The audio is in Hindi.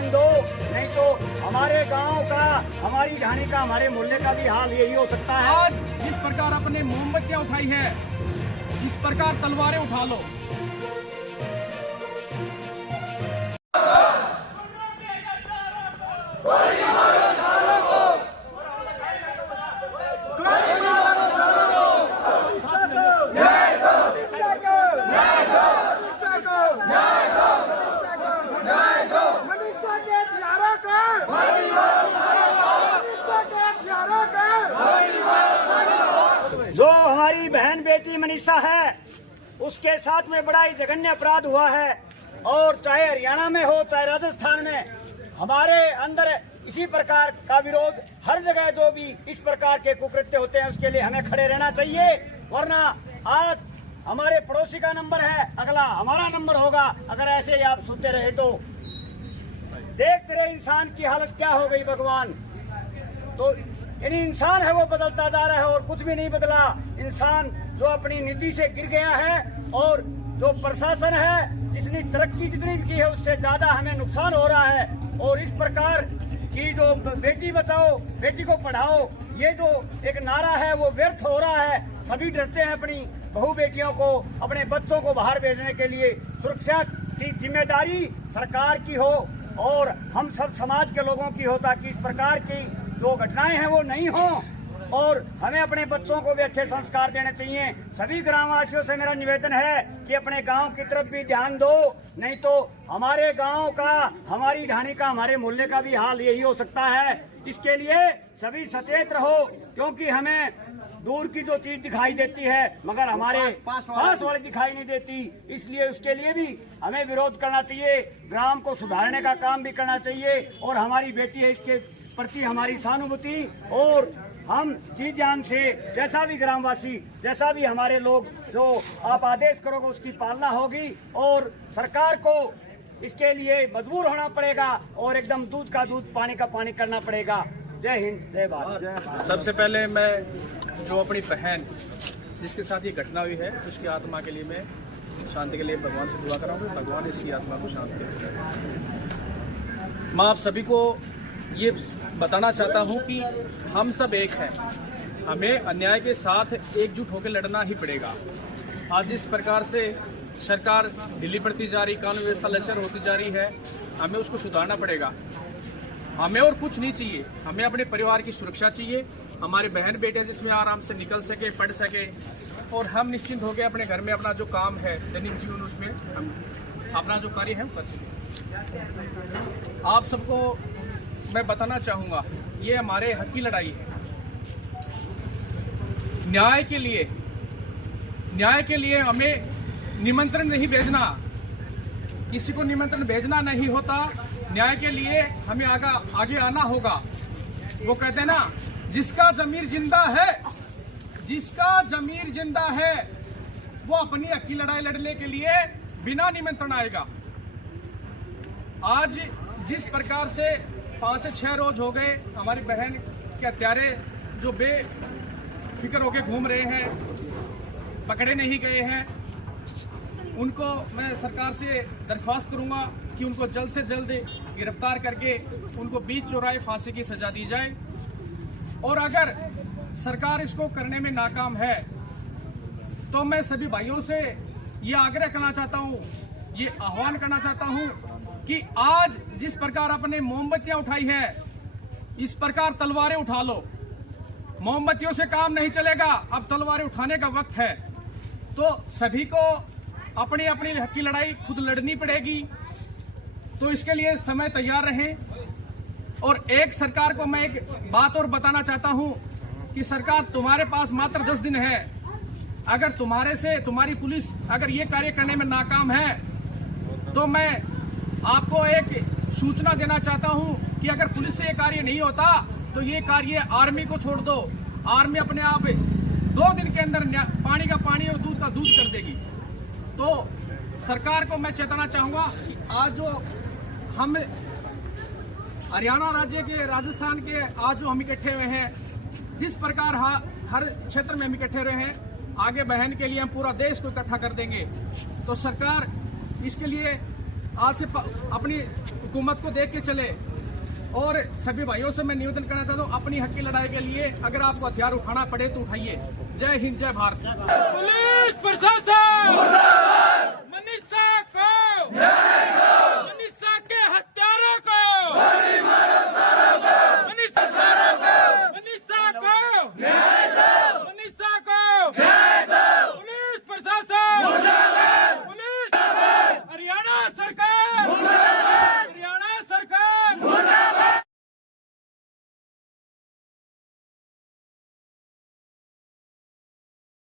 ध्यान दो, नहीं तो हमारे गांव का, हमारी ढाणी का, हमारे मोहल्ले का भी हाल यही हो सकता है। आज जिस प्रकार अपने मोमबत्तियां उठाई है, इस प्रकार तलवारें उठा लो। जो हमारी बहन बेटी मनीषा है, उसके साथ में बड़ा ही जघन्य अपराध हुआ है। और चाहे हरियाणा में हो चाहे राजस्थान में, हमारे अंदर इसी प्रकार का विरोध हर जगह जो भी इस प्रकार के कुकृत्य होते हैं उसके लिए हमें खड़े रहना चाहिए। वरना आज हमारे पड़ोसी का नंबर है, अगला हमारा नंबर होगा। अगर ऐसे ही आप सुनते रहे तो देखते रहे इंसान की हालत क्या हो गई। भगवान तो यानी इंसान है वो बदलता जा रहा है और कुछ भी नहीं बदला। इंसान जो अपनी नीति से गिर गया है और जो प्रशासन है जितनी तरक्की जितनी की है उससे ज्यादा हमें नुकसान हो रहा है। और इस प्रकार की जो बेटी बचाओ बेटी को पढ़ाओ ये जो एक नारा है वो व्यर्थ हो रहा है। सभी डरते हैं अपनी बहू बेटियों को, अपने बच्चों को बाहर भेजने के लिए। सुरक्षा की जिम्मेदारी सरकार की हो और हम सब समाज के लोगों की हो, ताकि इस प्रकार की जो घटनाएं हैं वो नहीं हो। और हमें अपने बच्चों को भी अच्छे संस्कार देने चाहिए। सभी ग्रामवासियों से मेरा निवेदन है कि अपने गांव की तरफ भी ध्यान दो, नहीं तो हमारे गांव का, हमारी ढाणी का, हमारे मोहल्ले का भी हाल यही हो सकता है। इसके लिए सभी सचेत रहो, क्योंकि हमें दूर की जो चीज दिखाई देती है मगर हमारे पास वाले दिखाई नहीं देती। इसलिए उसके लिए भी हमें विरोध करना चाहिए, ग्राम को सुधारने का काम भी करना चाहिए। और हमारी बेटी है, इसके प्रति हमारी सहानुभूति और हम जी जान से जैसा भी ग्रामवासी, जैसा भी हमारे लोग जो आप आदेश करोगे उसकी पालना होगी। और सरकार को इसके लिए मजबूर होना पड़ेगा और एकदम दूध का दूध पानी का पानी करना पड़ेगा। जय हिंद, जय भारत। सबसे पहले मैं जो अपनी बहन जिसके साथ ये घटना हुई है उसकी आत्मा के लिए मैं शांति के लिए भगवान से दुआ कराऊंगा, भगवान इसकी आत्मा को शांति दे। मैं आप सभी को ये बताना चाहता हूँ कि हम सब एक हैं, हमें अन्याय के साथ एकजुट होकर लड़ना ही पड़ेगा। आज इस प्रकार से सरकार ढीली पड़ती जा रही, कानून व्यवस्था लचर होती जा रही है, हमें उसको सुधारना पड़ेगा। हमें और कुछ नहीं चाहिए, हमें अपने परिवार की सुरक्षा चाहिए, हमारे बहन बेटे जिसमें आराम से निकल सके, पढ़ सके और हम निश्चिंत होकर अपने घर में अपना जो काम है दैनिक जीवन उसमें हम अपना जो कार्य है कर सकें। आप सबको मैं बताना चाहूँगा ये हमारे हक की लड़ाई है। न्याय के लिए हमें निमंत्रण नहीं भेजना, किसी को निमंत्रण भेजना नहीं होता। न्याय के लिए हमें आगे आना होगा। वो कहते हैं ना, जिसका जमीर जिंदा है वो अपनी हक की लड़ाई लड़ने के लिए बिना निमंत्रण आएगा। आज जिस प्रकार से 5 से 6 रोज हो गए हमारी बहन के हत्यारे जो बेफिक्र होके घूम रहे हैं, पकड़े नहीं गए हैं, उनको मैं सरकार से दरख्वास्त करूंगा कि उनको जल्द से जल्द गिरफ्तार करके उनको बीच चौराहे फांसी की सजा दी जाए। और अगर सरकार इसको करने में नाकाम है तो मैं सभी भाइयों से ये आग्रह करना चाहता हूँ, ये आह्वान करना चाहता हूँ कि आज जिस प्रकार अपने मोमबत्तियां उठाई है, इस प्रकार तलवारें उठा लो। मोमबत्तियों से काम नहीं चलेगा, अब तलवारें उठाने का वक्त है। तो सभी को अपनी अपनी हक की लड़ाई खुद लड़नी पड़ेगी। तो इसके लिए समय तैयार रहें। और एक सरकार को मैं एक बात और बताना चाहता हूं कि सरकार तुम्हारे पास मात्र 10 दिन है। अगर तुम्हारी पुलिस अगर ये कार्य करने में नाकाम है तो मैं आपको एक सूचना देना चाहता हूं कि अगर पुलिस से ये कार्य नहीं होता तो ये कार्य आर्मी को छोड़ दो। आर्मी अपने आप 2 दिन के अंदर पानी का पानी और दूध का दूध कर देगी। तो सरकार को मैं चेताना चाहूंगा कि आज जो हम हरियाणा राज्य के, राजस्थान के आज जो हम इकट्ठे हुए हैं, जिस प्रकार हर क्षेत्र में हम इकट्ठे हुए हैं, आगे बहन के लिए हम पूरा देश को इकट्ठा कर देंगे। तो सरकार इसके लिए आज से अपनी हुकूमत को देख के चले। और सभी भाइयों से मैं निवेदन करना चाहता हूँ, अपनी हक की लड़ाई के लिए अगर आपको हथियार उठाना पड़े तो उठाइए। जय हिंद, जय भारत। पुलिस प्रशासन